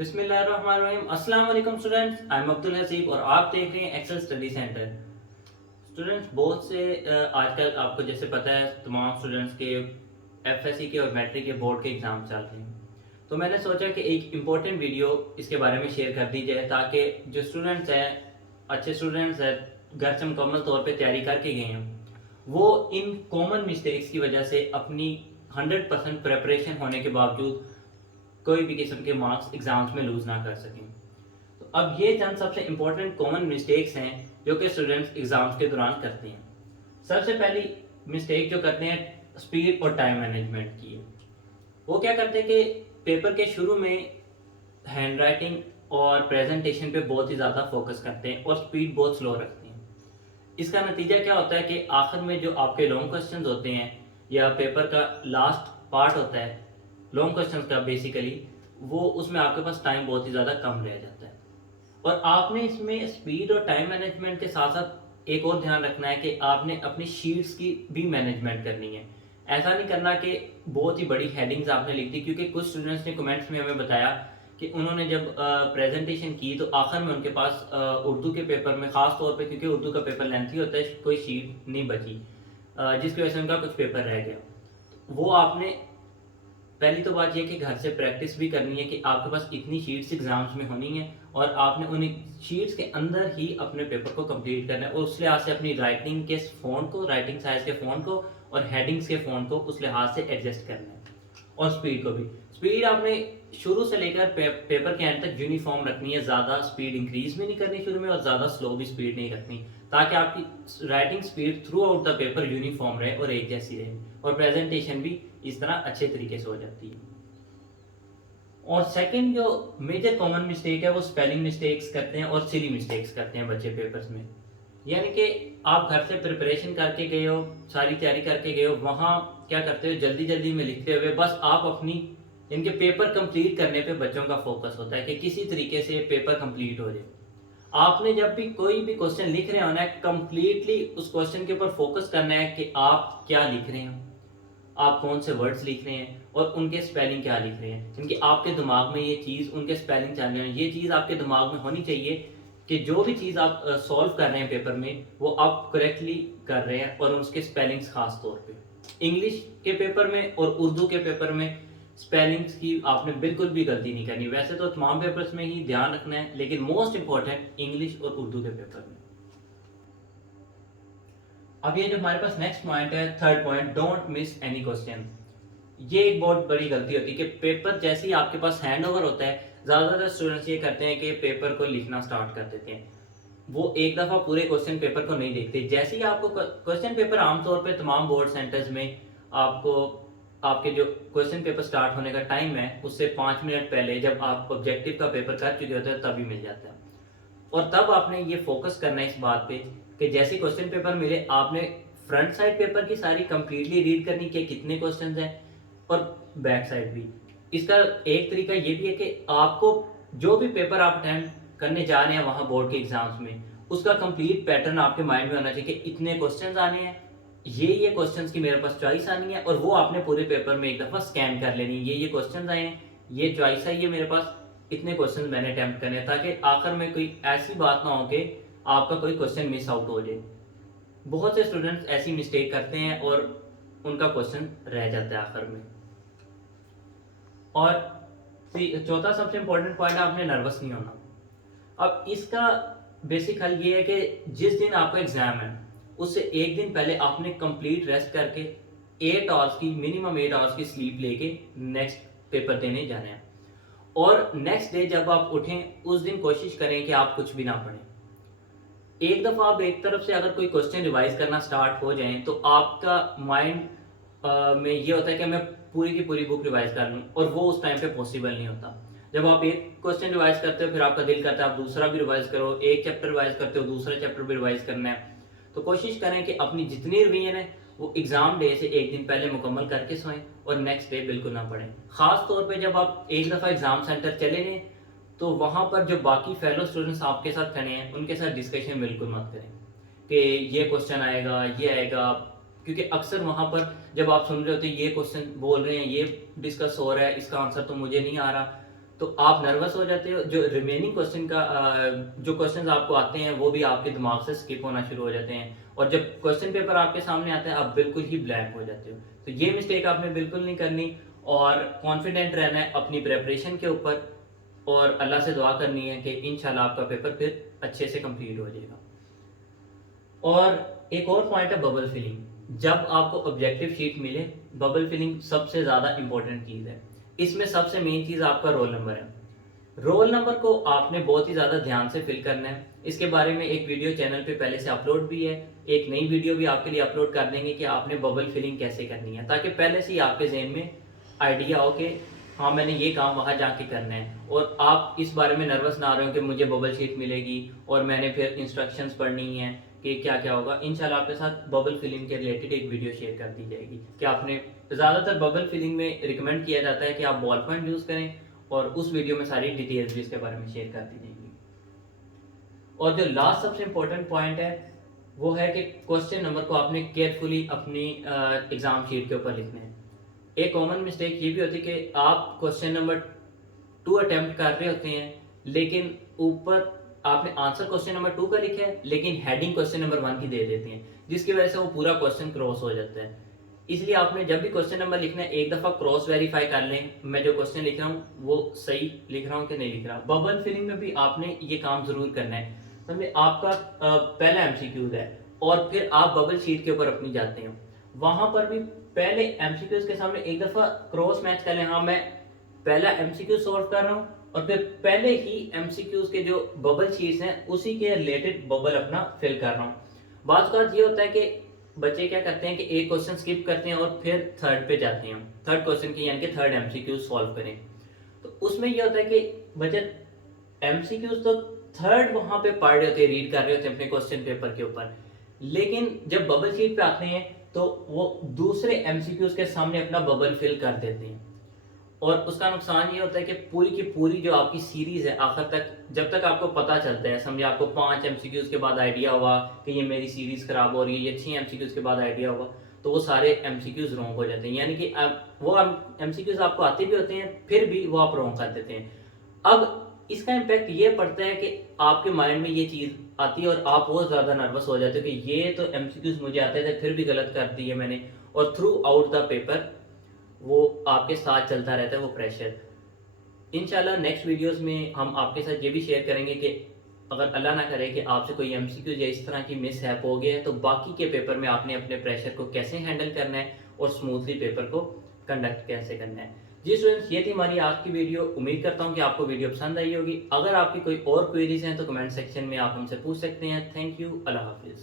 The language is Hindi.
बिस्मिल्लाहिर्रहमानिर्रहीम। अस्सलाम वालेकुम students, I am Abdul Haseeb और आप देख रहे हैं एक्सेल स्टडी सेंटर। स्टूडेंट्स, बहुत से आजकल आपको जैसे पता है तमाम स्टूडेंट्स के एफएससी के और मैट्रिक के बोर्ड के एग्ज़ाम चल रहे हैं। तो मैंने सोचा कि एक इम्पोर्टेंट वीडियो इसके बारे में शेयर कर दी जाए ताकि जो स्टूडेंट्स हैं, अच्छे स्टूडेंट्स हैं, घर से मुकम्मल तौर पे तैयारी करके गए हैं, वो इन कॉमन मिस्टेक्स की वजह से अपनी 100% प्रेपरेशन होने के बावजूद कोई भी किस्म के मार्क्स एग्जाम्स में लूज ना कर सकें। तो अब ये चंद सबसे इंपॉर्टेंट कॉमन मिस्टेक्स हैं जो कि स्टूडेंट्स एग्जाम्स के दौरान करते हैं। सबसे पहली मिस्टेक जो करते हैं स्पीड और टाइम मैनेजमेंट की है। वो क्या करते हैं कि पेपर के शुरू में हैंड राइटिंग और प्रेजेंटेशन पे बहुत ही ज़्यादा फोकस करते हैं और स्पीड बहुत स्लो रखते हैं। इसका नतीजा क्या होता है कि आखिर में जो आपके लॉन्ग क्वेश्चंस होते हैं या पेपर का लास्ट पार्ट होता है लॉन्ग क्वेश्चंस का, बेसिकली वो उसमें आपके पास टाइम बहुत ही ज़्यादा कम रह जाता है। और आपने इसमें स्पीड और टाइम मैनेजमेंट के साथ साथ एक और ध्यान रखना है कि आपने अपनी शीट्स की भी मैनेजमेंट करनी है। ऐसा नहीं करना कि बहुत ही बड़ी हेडिंग्स आपने लिख दी, क्योंकि कुछ स्टूडेंट्स ने कमेंट्स में हमें बताया कि उन्होंने जब प्रेजेंटेशन की तो आखिर में उनके पास उर्दू के पेपर में, ख़ास तौर पे क्योंकि उर्दू का पेपर लेंथी होता है, कोई शीट नहीं बची, जिसकी वजह से उनका कुछ पेपर रह गया। वो आपने पहली तो बात यह कि घर से प्रैक्टिस भी करनी है कि आपके पास इतनी शीट्स एग्जाम्स में होनी है और आपने उन शीट्स के अंदर ही अपने पेपर को कंप्लीट करना है और उस लिहाज से अपनी राइटिंग के फ़ॉन्ट को, राइटिंग साइज के फ़ॉन्ट को और हेडिंग्स के फ़ॉन्ट को उस लिहाज से एडजस्ट करना है। और स्पीड को भी, स्पीड आपने शुरू से लेकर पेपर के एंड तक यूनिफॉर्म रखनी है। ज़्यादा स्पीड इंक्रीज भी नहीं करनी शुरू में और ज़्यादा स्लो भी स्पीड नहीं रखनी, ताकि आपकी writing speed through out the paper uniform रहे और एक जैसी रहे और प्रेजेंटेशन भी इस तरह अच्छे तरीके से हो जाती है। और सेकंड जो मेजर कॉमन मिस्टेक है वो स्पेलिंग मिस्टेक्स करते हैं और सिली मिस्टेक्स करते हैं बच्चे पेपर्स में। यानी कि आप घर से प्रिपरेशन करके गए हो, सारी तैयारी करके गए हो, वहाँ क्या करते हो जल्दी जल्दी में लिखते हुए बस आप अपनी इनके पेपर कंप्लीट करने पे बच्चों का फोकस होता है कि किसी तरीके से पेपर कंप्लीट हो जाए। आपने जब भी कोई भी क्वेश्चन लिख रहे होना है, कंप्लीटली उस क्वेश्चन के ऊपर फोकस करना है कि आप क्या लिख रहे हैं, आप कौन से वर्ड्स लिख रहे हैं और उनके स्पेलिंग क्या लिख रहे हैं। क्योंकि आपके दिमाग में ये चीज़, उनके स्पेलिंग चल रहे हैं, ये चीज़ आपके दिमाग में होनी चाहिए कि जो भी चीज़ आप सॉल्व कर रहे हैं पेपर में वो आप करेक्टली कर रहे हैं और उसके स्पेलिंग्स खास तौर पे। इंग्लिश के पेपर में और उर्दू के पेपर में स्पेलिंग्स की आपने बिल्कुल भी गलती नहीं करनी। वैसे तो तमाम पेपर्स में ही ध्यान रखना है, लेकिन मोस्ट इंपॉर्टेंट इंग्लिश और उर्दू के पेपर में। अब ये जो हमारे पास नेक्स्ट पॉइंट है, third point, don't miss any question. ये एक बहुत बड़ी गलती होती है कि पेपर जैसे ही आपके पास हैंड ओवर होता है, ज़्यादातर स्टूडेंट्स ये करते हैं कि पेपर को लिखना स्टार्ट कर देते हैं। वो एक दफ़ा पूरे क्वेश्चन पेपर को नहीं देखते। जैसे ही आपको क्वेश्चन पेपर, आमतौर पे तमाम बोर्ड सेंटर्स में आपको आपके जो क्वेश्चन पेपर स्टार्ट होने का टाइम है उससे 5 मिनट पहले, जब आप ऑब्जेक्टिव का पेपर कर चुके होते हैं, तभी मिल जाता है। और तब आपने ये फोकस करना है इस बात पे कि जैसे क्वेश्चन पेपर मिले आपने फ्रंट साइड पेपर की सारी कंप्लीटली रीड करनी कि कितने क्वेश्चंस हैं और बैक साइड भी। इसका एक तरीका ये भी है कि आपको जो भी पेपर आप अटेंड करने जा रहे हैं वहाँ बोर्ड के एग्जाम्स में, उसका कंप्लीट पैटर्न आपके माइंड में होना चाहिए कि इतने क्वेश्चंस आने हैं, ये क्वेश्चंस की मेरे पास चॉइस आनी है और वो आपने पूरे पेपर में एक दफ़ा स्कैन कर लेनी है। ये क्वेश्चंस आए हैं, ये चॉइस है, ये मेरे पास इतने क्वेश्चन मैंने अटेम्प्ट करने हैं, ताकि आखिर में कोई ऐसी बात ना हो कि आपका कोई क्वेश्चन मिस आउट हो जाए। बहुत से स्टूडेंट्स ऐसी मिस्टेक करते हैं और उनका क्वेश्चन रह जाता है आखिर में। और चौथा सबसे इंपॉर्टेंट पॉइंट है, आपने नर्वस नहीं होना। अब इसका बेसिक हल ये है कि जिस दिन आपका एग्जाम है उससे एक दिन पहले आपने कंप्लीट रेस्ट करके 8 आवर्स की, मिनिमम 8 आवर्स की स्लीप लेके नेक्स्ट पेपर देने जाना है। और नेक्स्ट डे जब आप उठें उस दिन कोशिश करें कि आप कुछ भी ना पढ़ें। एक दफ़ा आप एक तरफ से अगर कोई क्वेश्चन रिवाइज करना स्टार्ट हो जाएं तो आपका माइंड में ये होता है कि मैं पूरी की पूरी बुक रिवाइज कर लूँ, और वो उस टाइम पे पॉसिबल नहीं होता। जब आप एक क्वेश्चन रिवाइज करते हो फिर आपका दिल करता है आप दूसरा भी रिवाइज करो, एक चैप्टर रिवाइज करते हो दूसरा चैप्टर भी रिवाइज करना है। तो कोशिश करें कि अपनी जितनी रिवीजन है वो एग्जाम डे से एक दिन पहले मुकम्मल करके सोएं और नेक्स्ट डे बिल्कुल ना पढ़ें। खास तौर पे जब आप एक दफ़ा एग्जाम सेंटर चले गए तो वहाँ पर जो बाकी फेलो स्टूडेंट्स आपके साथ खड़े हैं उनके साथ डिस्कशन बिल्कुल मत करें कि ये क्वेश्चन आएगा, ये आएगा, क्योंकि अक्सर वहाँ पर जब आप सुन रहे होते ये क्वेश्चन बोल रहे हैं, ये डिस्कस हो रहा है, इसका आंसर तो मुझे नहीं आ रहा, तो आप नर्वस हो जाते हो, जो रिमेनिंग क्वेश्चन का जो क्वेश्चंस आपको आते हैं वो भी आपके दिमाग से स्किप होना शुरू हो जाते हैं, और जब क्वेश्चन पेपर आपके सामने आता है आप बिल्कुल ही ब्लैंक हो जाते हो। तो ये मिस्टेक आपने बिल्कुल नहीं करनी, और कॉन्फिडेंट रहना है अपनी प्रेपरेशन के ऊपर, और अल्लाह से दुआ करनी है कि इंशाल्लाह आपका पेपर फिर अच्छे से कंप्लीट हो जाएगा। और एक और पॉइंट है बबल फिलिंग। जब आपको ऑब्जेक्टिव शीट मिले, बबल फिलिंग सबसे ज़्यादा इंपॉर्टेंट चीज़ है। इसमें सबसे मेन चीज़ आपका रोल नंबर है। रोल नंबर को आपने बहुत ही ज़्यादा ध्यान से फिल करना है। इसके बारे में एक वीडियो चैनल पे पहले से अपलोड भी है, एक नई वीडियो भी आपके लिए अपलोड कर देंगे कि आपने बबल फिलिंग कैसे करनी है, ताकि पहले से ही आपके जहन में आइडिया हो कि हाँ मैंने ये काम वहाँ जाके करना है, और आप इस बारे में नर्वस ना रहे हो कि मुझे बबल शीट मिलेगी और मैंने फिर इंस्ट्रक्शंस पढ़नी है कि क्या क्या होगा। इंशाल्लाह आपके साथ बबल फिलिंग के रिलेटेड एक वीडियो शेयर कर दी जाएगी कि आपने ज़्यादातर बबल फिलिंग में रिकमेंड किया जाता है कि आप बॉल पॉइंट यूज़ करें, और उस वीडियो में सारी डिटेल्स भी इसके बारे में शेयर कर दी जाएंगी। और जो लास्ट सबसे इम्पोर्टेंट पॉइंट है वो है कि क्वेश्चन नंबर को आपने केयरफुली अपनी एग्जाम शीट के ऊपर लिखना है। एक कॉमन मिस्टेक ये भी होती है कि आप क्वेश्चन नंबर 2 अटेम्प्ट कर रहे होते हैं, लेकिन ऊपर आपने आंसर क्वेश्चन नंबर 2 का लिखा है लेकिन हेडिंग क्वेश्चन नंबर 1 की दे देते हैं, जिसकी वजह से वो पूरा क्वेश्चन क्रॉस हो जाता है। इसलिए आपने जब भी क्वेश्चन नंबर लिखना है एक दफ़ा क्रॉस वेरीफाई कर लें, मैं जो क्वेश्चन लिख रहा हूँ वो सही लिख रहा हूँ कि नहीं लिख रहा। बबल फिलिंग में भी आपने ये काम ज़रूर करना है। समझे, आपका पहला एमसीक्यूज है और फिर आप बबल शीट के ऊपर अपनी जाते हैं, वहां पर भी पहले एमसीक्यूज के सामने एक दफ़ा क्रॉस मैच कर लें, हाँ मैं पहला एमसीक्यू सॉल्व कर रहा हूँ और फिर पहले ही एमसीक्यूज के जो बबल शीट्स हैं उसी के रिलेटेड बबल अपना फिल कर रहा हूँ। बात बात ये होता है कि बच्चे क्या करते हैं कि एक क्वेश्चन स्किप करते हैं और फिर थर्ड पे जाते हैं, थर्ड क्वेश्चन की यानी कि थर्ड एमसीक्यू सॉल्व करें। तो उसमें ये होता है कि बच्चे एमसीक्यूज तो थर्ड वहां पे पढ़ रहे होते हैं, रीड कर रहे होते हैं अपने क्वेश्चन पेपर के ऊपर, लेकिन जब बबल शीट पे आते हैं तो वो दूसरे एमसीक्यूज के सामने अपना बबल फिल कर देते हैं। और उसका नुकसान ये होता है कि पूरी की पूरी जो आपकी सीरीज है आखिर तक, जब तक आपको पता चलता है, समझे आपको 5 एमसीक्यूज के बाद आइडिया हुआ कि ये मेरी सीरीज खराब हो रही है, ये 6 एमसीक्यूज के बाद आइडिया हुआ, तो वो सारे एमसीक्यूज रॉन्ग हो जाते हैं। यानी कि अब वो एमसीक्यूज आपको आते भी होते हैं फिर भी वो आप रॉन्ग कर देते हैं। अब इसका इम्पैक्ट ये पड़ता है कि आपके माइंड में ये चीज़ आती है और आप बहुत ज़्यादा नर्वस हो जाते हो कि ये तो एमसीक्यूज मुझे आते थे फिर भी गलत कर दिए मैंने, और थ्रू आउट द पेपर वो आपके साथ चलता रहता है वो प्रेशर। इंशाल्लाह नेक्स्ट वीडियोस में हम आपके साथ ये भी शेयर करेंगे कि अगर अल्लाह ना करे कि आपसे कोई एमसीक्यू या इस तरह की मिस हैप हो गया है तो बाकी के पेपर में आपने अपने प्रेशर को कैसे हैंडल करना है और स्मूथली पेपर को कंडक्ट कैसे करना है। जी स्टूडेंट्स, ये थी हमारी आज की वीडियो। उम्मीद करता हूँ कि आपको वीडियो पसंद आई होगी। अगर आपकी कोई और क्वेरीज हैं तो कमेंट सेक्शन में आप हमसे पूछ सकते हैं। थैंक यू, अल्लाह हाफिज़।